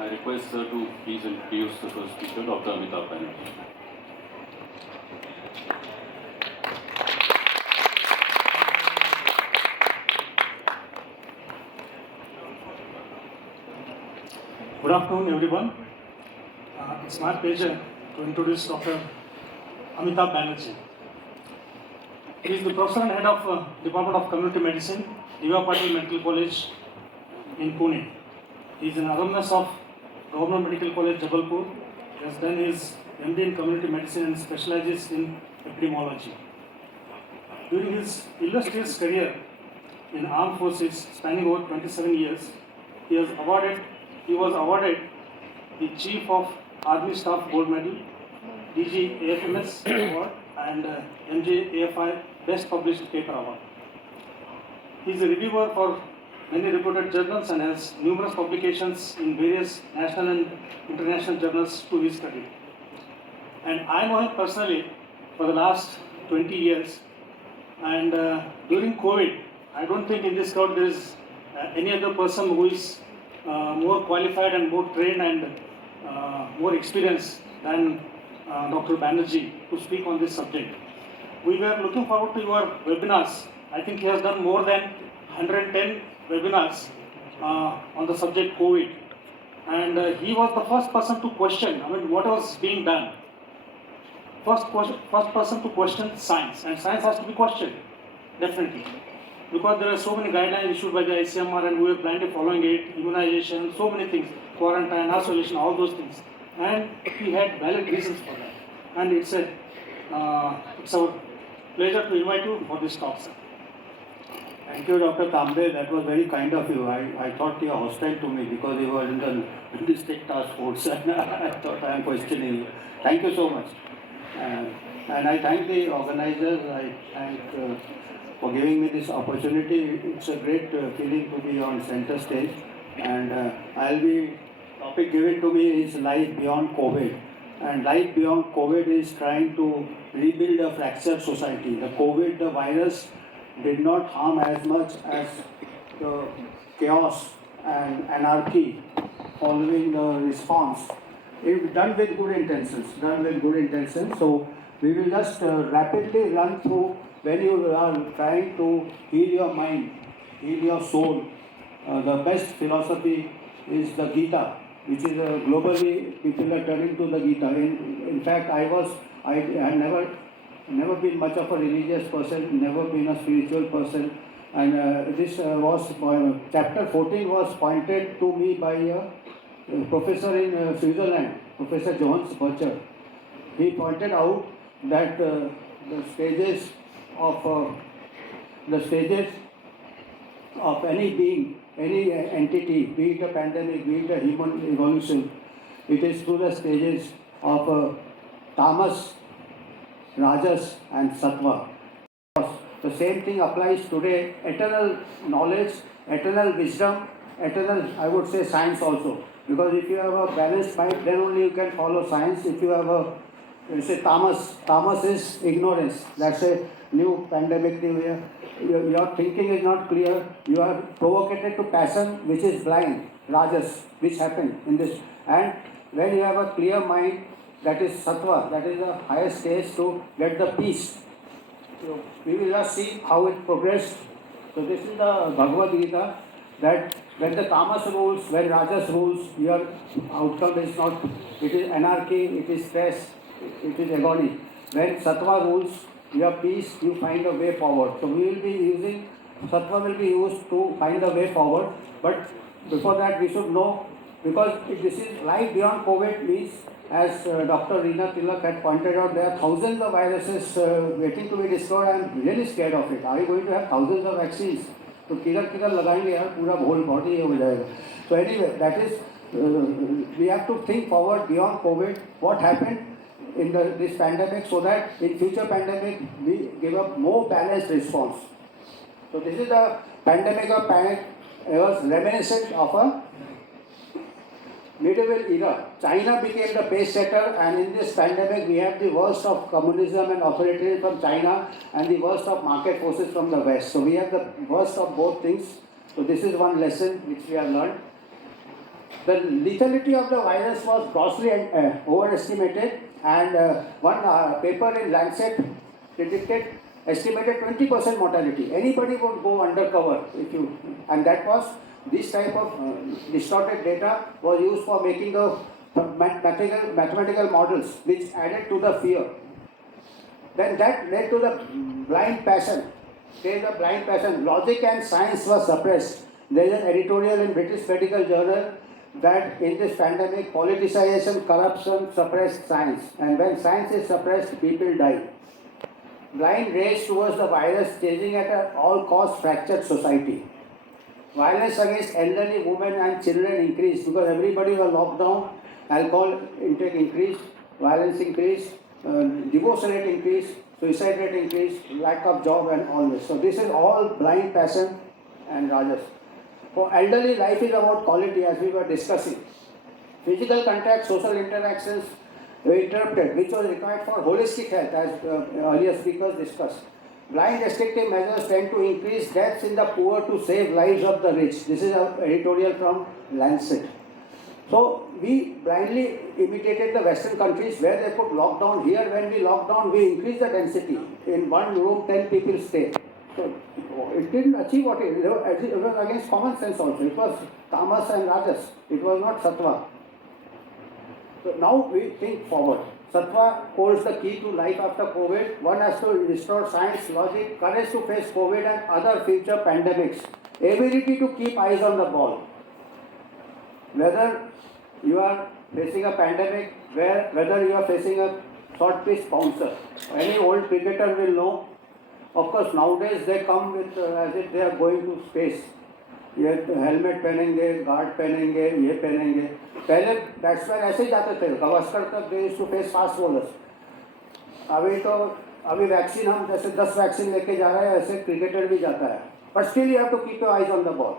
I request sir to please introduce the first speaker, Dr. Amitabh Banerjee. Good afternoon, everyone. It's my pleasure to introduce Dr. Amitabh Banerjee. He is the professor and head of Department of Community Medicine, Diva Patil Medical College in Pune. He is an alumnus of Government Medical College, Jabalpur. He has done his MD in Community Medicine and specializes in epidemiology. During his illustrious career in armed forces spanning over 27 years, he was awarded the Chief of Army Staff Gold Medal, DG AFMS Award, and MJ AFI Best Published Paper Award. He is a reviewer for many reputed journals and has numerous publications in various national and international journals to his credit. And I know him personally for the last 20 years. And during COVID, I don't think in this crowd there is any other person who is more qualified and more trained and more experienced than Dr. Banerjee to speak on this subject. We were looking forward to your webinars. I think he has done more than 110 webinars on the subject COVID. And he was the first person to question, what was being done. First person to question science, and science has to be questioned, definitely. Because there are so many guidelines issued by the ICMR and we are blindly following it, immunization, so many things, quarantine, isolation, all those things. And we had valid reasons for that. And it's our pleasure to invite you for this talk, sir. Thank you, Dr. Tambe. That was very kind of you. I thought you were hostile to me because you were in the district task force. I thought I am questioning you. Thank you so much. And I thank the organizers. I thank for giving me this opportunity. It's a great feeling to be on center stage. And topic given to me is Life Beyond COVID. And Life Beyond COVID is trying to rebuild a fractured society. The virus did not harm as much as the chaos and anarchy following the response. It's done with good intentions. So we will just rapidly run through when you are trying to heal your mind, heal your soul. The best philosophy is the Gita, which is globally people are turning to the Gita. In fact, I had never been much of a religious person, never been a spiritual person, and this was chapter 14 was pointed to me by a professor in Switzerland, Professor Johannes Böttcher. He pointed out that the stages of any being, any entity, be it a pandemic, be it a human evolution, it is through the stages of tamas, rajas and sattva. The same thing applies today. Eternal knowledge, eternal wisdom, eternal, I would say, science also. Because if you have a balanced mind, then only you can follow science. If you have tamas is ignorance. That's a new pandemic thing where your thinking is not clear. You are provocated to passion, which is blind, rajas, which happened in this. And when you have a clear mind, that is sattva, that is the highest stage to get the peace. So we will just see how it progressed. So this is the Bhagavad Gita, that when the tamas rules, when rajas rules, your outcome is not, it is anarchy, it is stress, it is agony. When sattva rules, your peace, you find a way forward. So we will be using, sattva will be used to find a way forward. But before that we should know, because this is life beyond COVID means, as Dr. Reena Tilak had pointed out, there are thousands of viruses waiting to be discovered. I am really scared of it. Are you going to have thousands of vaccines? तो किधर लगाएंगे यार, पूरा whole body हो जाएगा. So anyway, that is, we have to think forward beyond COVID, what happened in this pandemic, so that in future pandemic we give a more balanced response. So this is the pandemic of panic. It was reminiscent of a medieval era. China became the pace setter, and in this pandemic we have the worst of communism and authoritarianism from China and the worst of market forces from the West. So we have the worst of both things. So this is one lesson which we have learned. The lethality of the virus was grossly overestimated, and one paper in Lancet estimated 20% mortality. Anybody would go undercover if you, and that was this type of distorted data was used for making the mathematical models, which added to the fear. Then that led to the blind passion. There is a blind passion. Logic and science were suppressed. There is an editorial in British Medical Journal that in this pandemic, politicization, corruption suppressed science. And when science is suppressed, people die. Blind race towards the virus, chasing at an all-cost fractured society. Violence against elderly women and children increased because everybody was locked down. Alcohol intake increased, violence increased, divorce rate increased, suicide rate increased, lack of job and all this. So this is all blind passion and rajas. For elderly, life is about quality, as we were discussing. Physical contact, social interactions were interrupted, which was required for holistic health, as earlier speakers discussed. Blind restrictive measures tend to increase deaths in the poor to save lives of the rich. This is an editorial from Lancet. So we blindly imitated the Western countries where they put lockdown. Here, when we locked down, we increased the density. In one room, 10 people stay. So it didn't achieve what it was. It was against common sense also. It was tamas and rajas. It was not sattva. So now we think forward. Sattva holds the key to life after COVID. One has to restore science, logic, courage to face COVID and other future pandemics. Ability to keep eyes on the ball. Whether you are facing a pandemic, whether you are facing a short pitch bouncer. Any old cricketer will know. Of course, nowadays they come with as if they are going to space. ये helmet पहनेंगे, guard पहनेंगे, ये पहनेंगे. पहले batsman ऐसे ही जाते थे. गावस्कर तक they used to face fast bowlers. अभी वैक्सीन हम जैसे 10 वैक्सीन लेके जा रहे हैं, ऐसे क्रिकेटर भी जाता है. But still you have to keep your eyes on the ball.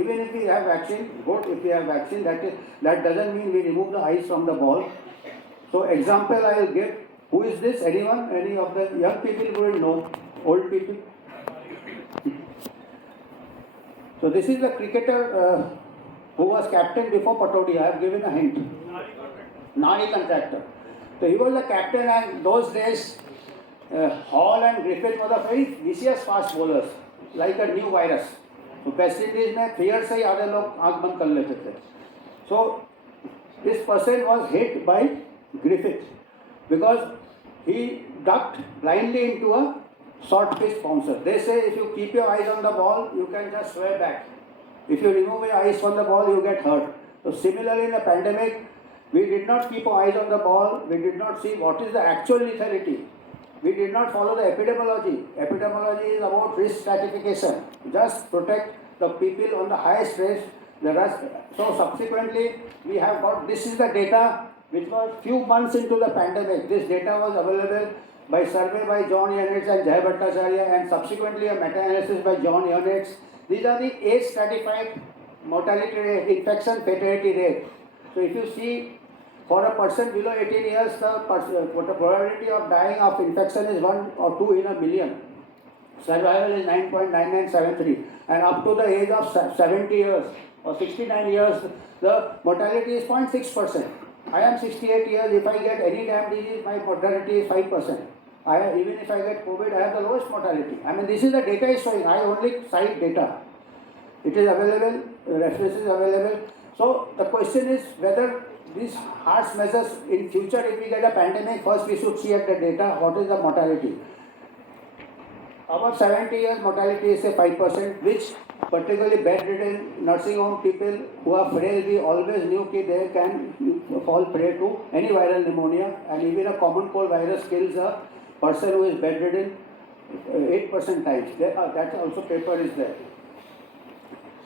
Even if we have vaccine, good. If we have vaccine, that doesn't mean we remove the eyes from the ball. So example I will give. Who is this? Anyone? Any of the young people who will know? Old people? So this is the cricketer who was captain before Patodi. I have given a hint. Nari contractor. So he was the captain, and those days Hall and Griffith were the very vicious fast bowlers, like a new virus. तो West Indies में fear से ही आधे लोग आंख बंद कर लेते थे. So this person was hit by Griffith because he ducked blindly into a short pitch bouncer. They say if you keep your eyes on the ball, you can just swear back. If you remove your eyes from the ball, you get hurt. So similarly in a pandemic, we did not keep our eyes on the ball. We did not see what is the actual lethality. We did not follow the epidemiology. Epidemiology is about risk stratification. Just protect the people on the highest risk. The rest. So subsequently, we have got, this is the data which was few months into the pandemic. This data was available by survey by John Yonitz and Jay Bhattacharya, and subsequently a meta-analysis by John Yonitz. These are the age stratified mortality rate, infection fatality rate. So if you see, for a person below 18 years, the probability of dying of infection is 1 or 2 in a million. Survival is 9.9973, and up to the age of 70 years or 69 years, the mortality is 0.6%. I am 68 years. If I get any damn disease, my mortality is 5%. Even if I get COVID, I have the lowest mortality. I mean, this is the data is showing. I only cite data. It is available. References available. So the question is whether these harsh measures in future, if we get a pandemic, first we should see at the data what is the mortality. Above 70 years, mortality is say 5%, which particularly bedridden nursing home people who are frail, we always knew that they can fall prey to any viral pneumonia, and even a common cold virus kills a person who is bedridden 8% times. That also paper is there.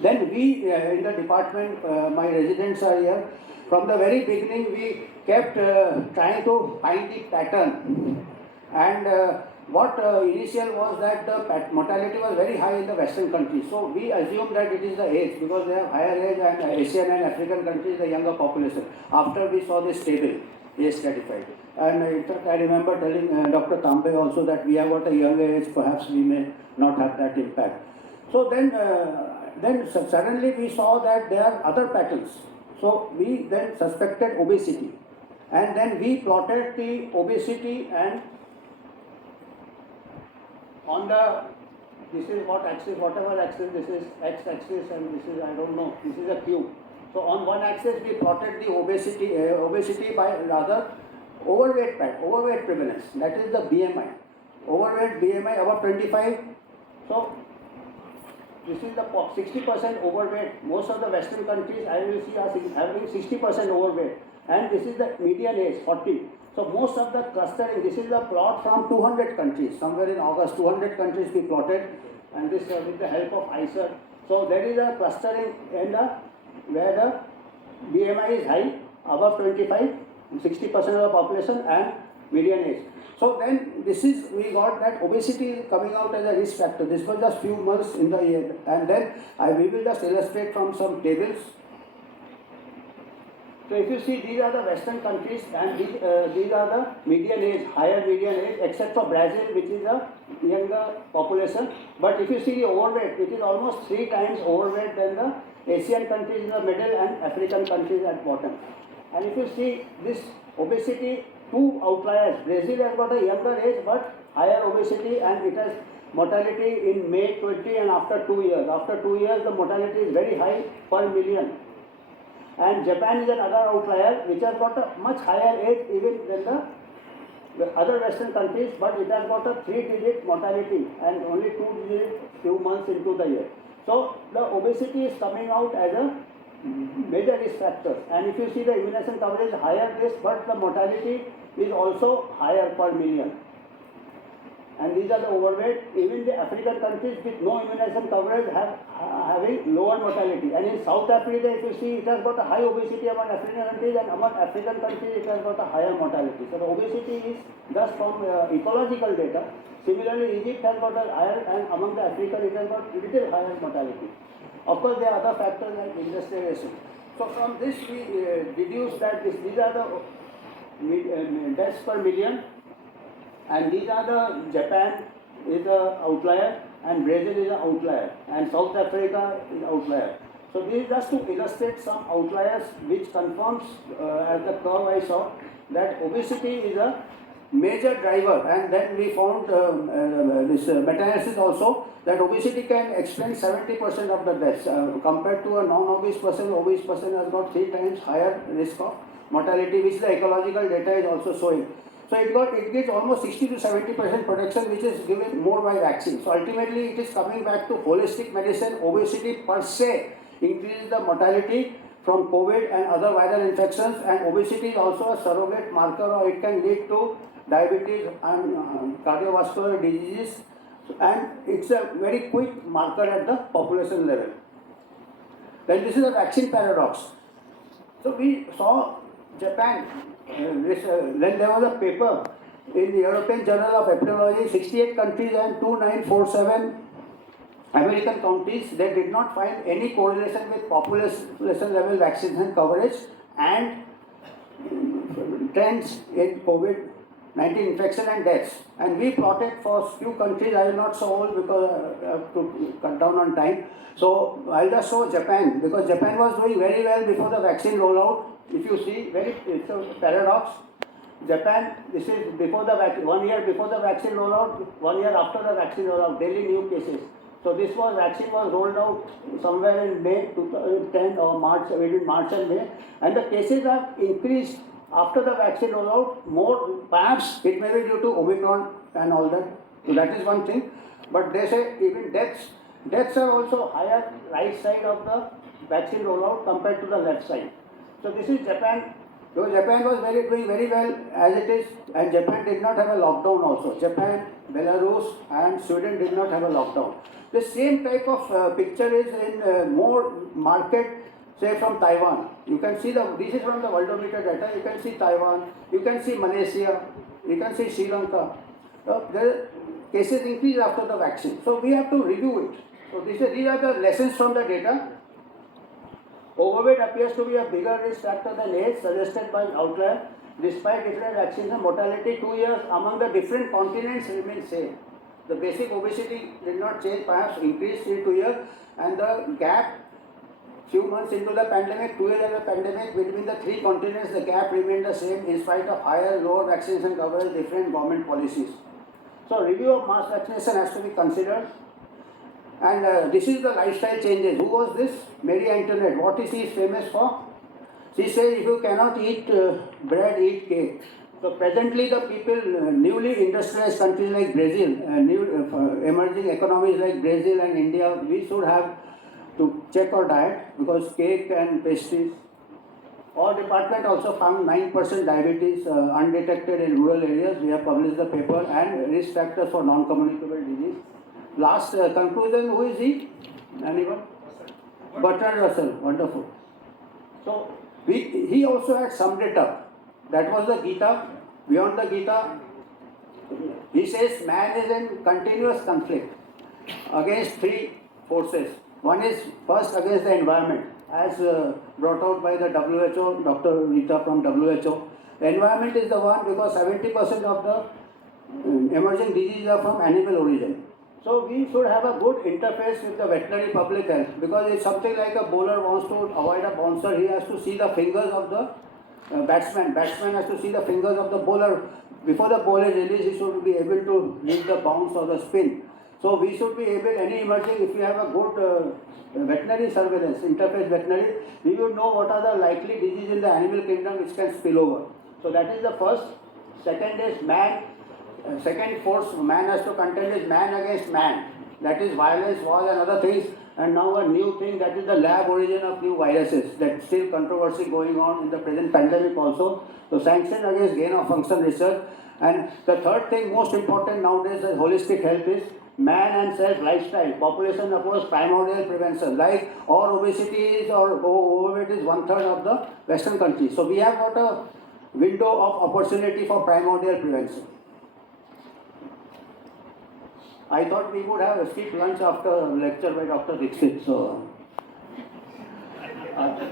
Then we in the department, my residents are here. From the very beginning, we kept trying to find the pattern, and what initial was that the mortality was very high in the Western countries. So we assumed that it is the age, because they have higher age, and Asian and African countries the younger population. After we saw this table, age stratified, and in fact I remember telling Dr. Tambe also that we have got a younger age, perhaps we may not have that impact. So then suddenly we saw that there are other patterns. So we then suspected obesity, and then we plotted the obesity and on the, this is what axis, whatever axis, this is x axis and this is, I don't know, this is a cube. So on one axis we plotted the obesity by rather overweight prevalence, that is the BMI. Overweight BMI above 25. So this is the 60% overweight. Most of the Western countries I will see are having 60% overweight, and this is the median age 40. So most of the clustering, this is the plot from 200 countries. Somewhere in August, 200 countries we plotted, and this with the help of ICER. So there is a clustering in the where the BMI is high, above 25, 60% of the population, and median age. So then this is, we got that obesity is coming out as a risk factor. This was just few months in the year, and then we will just illustrate from some tables. So if you see, these are the Western countries, and these are the median age, higher median age, except for Brazil, which is a younger population. But if you see the overweight, it is almost 3 times overweight than the Asian countries in the middle and African countries at bottom. And if you see this obesity, 2 outliers. Brazil has got a younger age but higher obesity, and it has mortality in May 20 and after 2 years. After 2 years, the mortality is very high per million. And Japan is another outlier which has got a much higher age even than the other Western countries, but it has got a 3-digit mortality and only 2-digit few months into the year. So the obesity is coming out as a major risk factor. And if you see the immunization coverage higher risk, but the mortality is also higher per million. And these are the overweight. Even the African countries with no immunization coverage having lower mortality. And in South Africa, if you see, it has got a high obesity among African countries, and among African countries, it has got a higher mortality. So the obesity is just from ecological data. Similarly, Egypt has got a higher, and among the African, it has got little higher mortality. Of course, there are other factors like industrialization. So from this, we deduce that these are the deaths per million. And these are the, Japan is the outlier, and Brazil is an outlier, and South Africa is an outlier. So this is just to illustrate some outliers which confirms as the curve I saw that obesity is a major driver. And then we found this meta-analysis also that obesity can explain 70% of the deaths compared to a non-obese person. Obese person has got 3 times higher risk of mortality, which the ecological data is also showing. So it gets almost 60 to 70% protection, which is given more by vaccine. So ultimately it is coming back to holistic medicine. Obesity per se increases the mortality from COVID and other viral infections, and obesity is also a surrogate marker, or it can lead to diabetes and cardiovascular diseases, and it's a very quick marker at the population level. Then this is a vaccine paradox. So we saw Japan. Then there was a paper in the European Journal of Epidemiology, 68 countries and 2947 American counties. They did not find any correlation with population level vaccination coverage and trends in COVID-19 infection and deaths. And we plotted for few countries. I will not show all because I have to cut down on time. So I'll just show Japan, because Japan was doing very well before the vaccine rollout. If you see, it's a paradox. Japan, this is before the vaccine, 1 year before the vaccine rollout, 1 year after the vaccine rollout, daily new cases. So this vaccine was rolled out somewhere in May 2010 or March, between March and May, and the cases have increased after the vaccine rollout more. Perhaps it may be due to Omicron and all that. So that is one thing. But they say even deaths are also higher right side of the vaccine rollout compared to the left side. So this is Japan, because Japan was doing very well as it is, and Japan did not have a lockdown also. Japan, Belarus and Sweden did not have a lockdown. The same type of picture is in more market, say from Taiwan. You can see this is from the Worldometer data. You can see Taiwan, you can see Malaysia, you can see Sri Lanka. So the cases increase after the vaccine. So we have to review it. So these are the lessons from the data. Overweight appears to be a bigger risk factor than age, suggested by outlier. Despite different vaccines and mortality, 2 years among the different continents remain same. The basic obesity did not change, perhaps increased in 2 years, and the gap few months into the pandemic, 2 years of the pandemic, between the three continents, the gap remained the same in spite of higher, lower vaccination coverage, different government policies. So review of mass vaccination has to be considered. And this is the lifestyle changes. Who was this? Marie Antoinette. What is she famous for? She said, if you cannot eat bread, eat cake. So presently the people, newly industrialized countries like Brazil, emerging economies like Brazil and India, we should have to check our diet because cake and pastries. Our department also found 9% diabetes undetected in rural areas. We have published the paper and risk factors for non-communicable disease. Last conclusion, who is he? Anyone? Bertrand Russell, wonderful. So he also had summed it up. That was the Gita. Beyond the Gita, he says man is in continuous conflict against three forces. One is first against the environment, as brought out by the WHO, Dr. Rita from WHO. The environment is the one because 70% of the emerging diseases are from animal origin. So we should have a good interface with the veterinary public health because it's something like a bowler wants to avoid a bouncer, he has to see the fingers of the batsman. Batsman has to see the fingers of the bowler. Before the ball is released, he should be able to read the bounce or the spin. So we should be able, any emerging, if we have a good veterinary surveillance, interface veterinary, we would know what are the likely diseases in the animal kingdom which can spill over. So that is the first. Second is man. Second force man has to contend is man against man. That is violence, war and other things. And now a new thing, that is the lab origin of new viruses. That's still controversy going on in the present pandemic also. So sanction against gain of function research. And the third thing, most important nowadays, is holistic health is man and self lifestyle. Population approach primordial prevention. Like all obesity is or overweight is 1/3 of the Western countries. So we have got a window of opportunity for primordial prevention. I thought we would have a skipped lunch after lecture by Dr. Dixit. So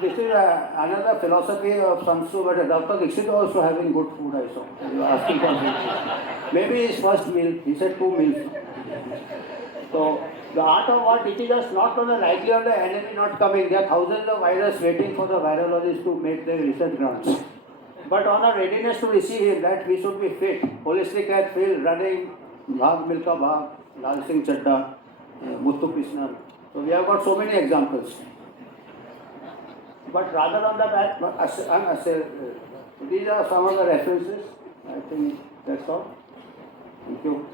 this is another philosophy of Sun Tzu, but Dr. Dixit also having good food, I saw. You are asking for food. Maybe his first meal. He said 2 meals. So the art of war teaches us not on the likelihood of the enemy not coming. There are thousands of viruses waiting for the virologists to make their research grants. But on our readiness to receive him, that we should be fit. Holistic health, field, running, Bhag Milka Bhag, Lal Singh Chadda, Muthu Krishnan. So we have got so many examples. But rather on the back, these are some of the references. I think that's all. Thank you.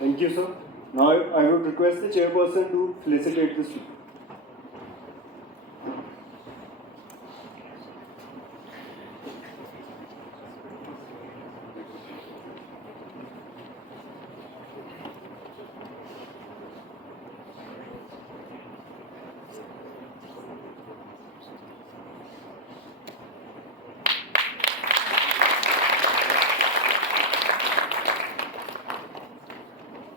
Thank you, sir. Now I would request the chairperson to felicitate the speaker.